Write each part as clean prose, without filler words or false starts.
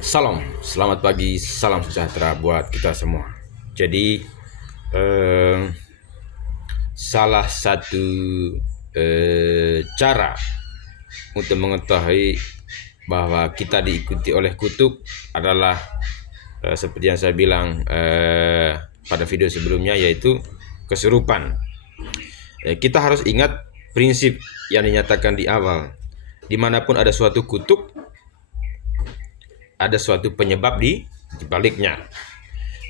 Selamat pagi, salam sejahtera buat kita semua. Jadi, salah satu cara untuk mengetahui bahwa kita diikuti oleh kutuk adalah seperti yang saya bilang pada video sebelumnya, yaitu kesurupan. Kita harus ingat prinsip yang dinyatakan di awal. Dimanapun ada suatu kutuk, ada suatu penyebab di baliknya.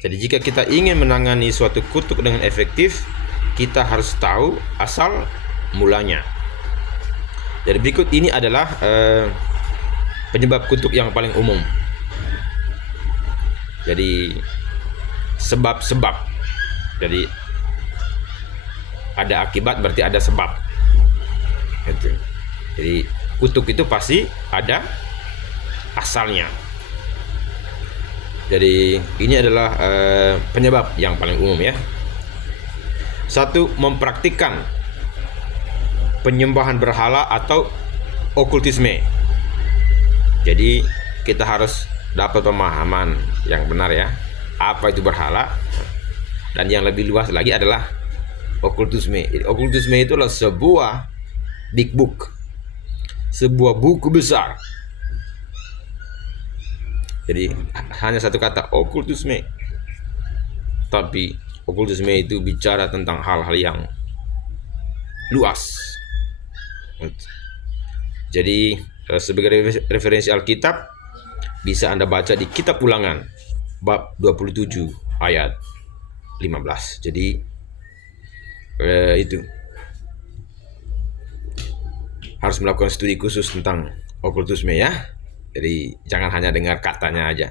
Jadi jika kita ingin menangani suatu kutuk dengan efektif, kita harus tahu asal mulanya. Jadi berikut ini adalah penyebab kutuk yang paling umum. Jadi sebab-sebab. Jadi ada akibat berarti ada sebab. Gitu. Jadi kutuk itu pasti ada asalnya. Jadi ini adalah penyebab yang paling umum ya. Satu, mempraktikkan penyembahan berhala atau okultisme. Jadi kita harus dapat pemahaman yang benar ya. Apa itu berhala? Dan yang lebih luas lagi adalah okultisme. Jadi, okultisme itu adalah sebuah big book, sebuah buku besar. Jadi hanya satu kata, okultisme. Tapi okultisme itu bicara tentang hal-hal yang luas. Jadi sebagai referensi Alkitab bisa Anda baca di Kitab Ulangan bab 27 ayat 15. Jadi itu harus melakukan studi khusus tentang okultisme ya. Jadi jangan hanya dengar katanya aja.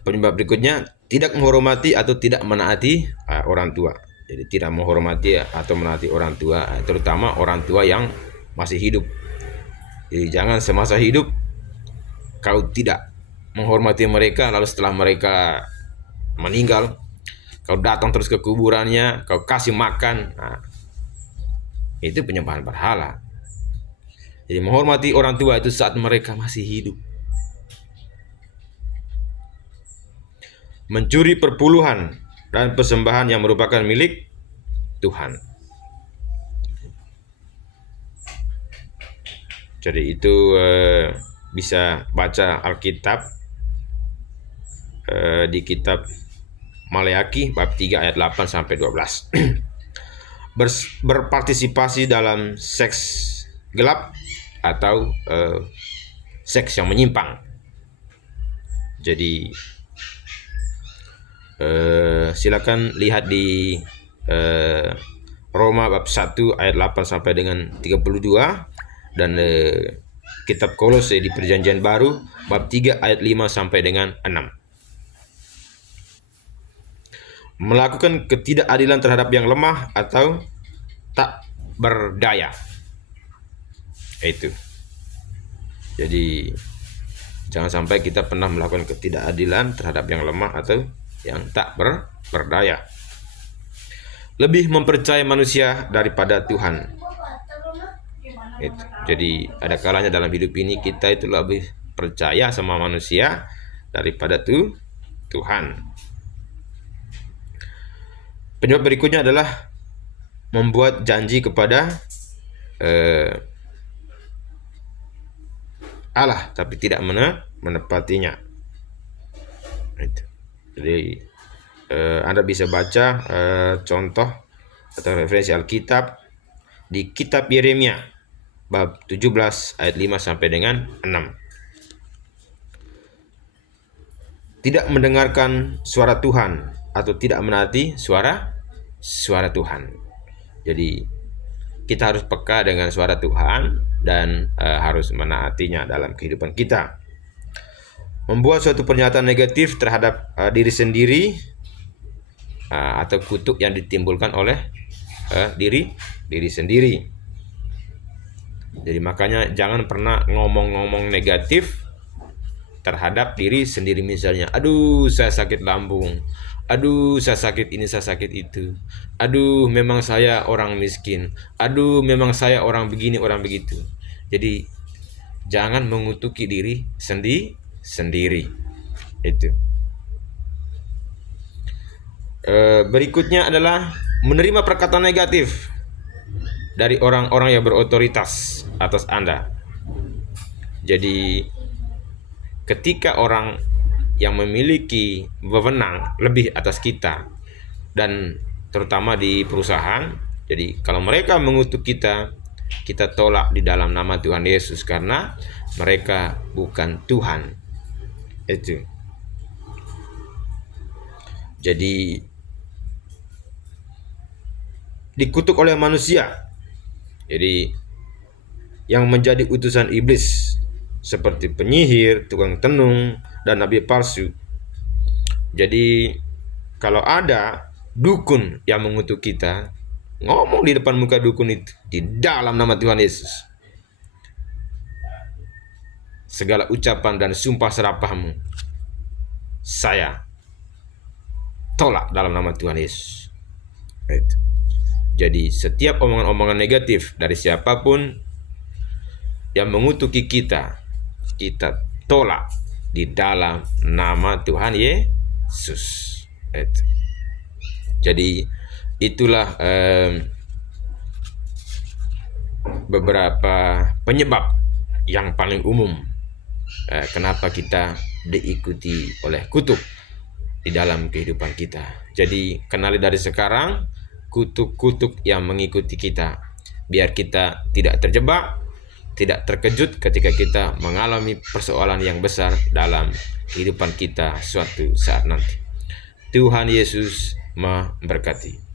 Penyebab berikutnya, tidak menghormati atau tidak menaati orang tua. Jadi tidak menghormati atau menaati orang tua, terutama orang tua yang masih hidup. Jadi jangan semasa hidup kau tidak menghormati mereka, lalu setelah mereka meninggal kau datang terus ke kuburannya, kau kasih makan. Nah, itu penyembahan berhala. Jadi menghormati orang tua itu saat mereka masih hidup. Mencuri perpuluhan dan persembahan yang merupakan milik Tuhan. Jadi itu bisa baca Alkitab di kitab Maleakhi bab 3 ayat 8 sampai 12. Berpartisipasi dalam seks gelap atau seks yang menyimpang. Jadi silakan lihat di Roma bab 1 ayat 8 sampai dengan 32 dan kitab Kolose di Perjanjian Baru bab 3 ayat 5 sampai dengan 6. Melakukan ketidakadilan terhadap yang lemah atau tak berdaya. Itu. Jadi jangan sampai kita pernah melakukan ketidakadilan terhadap yang lemah atau yang tak berdaya. Lebih mempercayai manusia daripada Tuhan. Itu. Jadi ada kalanya dalam hidup ini kita itu lebih percaya sama manusia daripada Tuhan. Penyebab berikutnya adalah membuat janji kepada Allah tapi tidak menepatinya. Itu. Jadi Anda bisa baca contoh atau referensi Alkitab di kitab Yeremia bab 17 ayat 5 sampai dengan 6. Tidak mendengarkan suara Tuhan atau tidak menaati suara Tuhan. Jadi kita harus peka dengan suara Tuhan dan harus menaatinya dalam kehidupan kita. Membuat suatu pernyataan negatif terhadap diri sendiri atau kutuk yang ditimbulkan oleh diri sendiri. Jadi makanya jangan pernah ngomong-ngomong negatif terhadap diri sendiri, misalnya, aduh saya sakit lambung, aduh saya sakit ini, saya sakit itu, aduh memang saya orang miskin, aduh memang saya orang begini, orang begitu. Jadi Jangan mengutuki diri sendiri. Itu. Berikutnya adalah menerima perkataan negatif dari orang-orang yang berotoritas atas Anda. Jadi ketika orang yang memiliki wewenang lebih atas kita, dan terutama di perusahaan, jadi kalau mereka mengutuk kita, kita tolak di dalam nama Tuhan Yesus, karena mereka bukan Tuhan. Itu. Jadi dikutuk oleh manusia, jadi yang menjadi utusan iblis seperti penyihir, tukang tenung, dan nabi palsu. Jadi kalau ada dukun yang mengutuk kita, ngomong di depan muka dukun itu, di dalam nama Tuhan Yesus, segala ucapan dan sumpah serapahmu saya tolak dalam nama Tuhan Yesus. Jadi setiap omongan-omongan negatif dari siapapun yang mengutuki kita, kita tolak di dalam nama Tuhan Yesus. Jadi itulah beberapa penyebab yang paling umum kenapa kita diikuti oleh kutuk di dalam kehidupan kita. Jadi kenali dari sekarang kutuk-kutuk yang mengikuti kita, biar kita tidak terjebak, tidak terkejut ketika kita mengalami persoalan yang besar dalam kehidupan kita suatu saat nanti. Tuhan Yesus memberkati.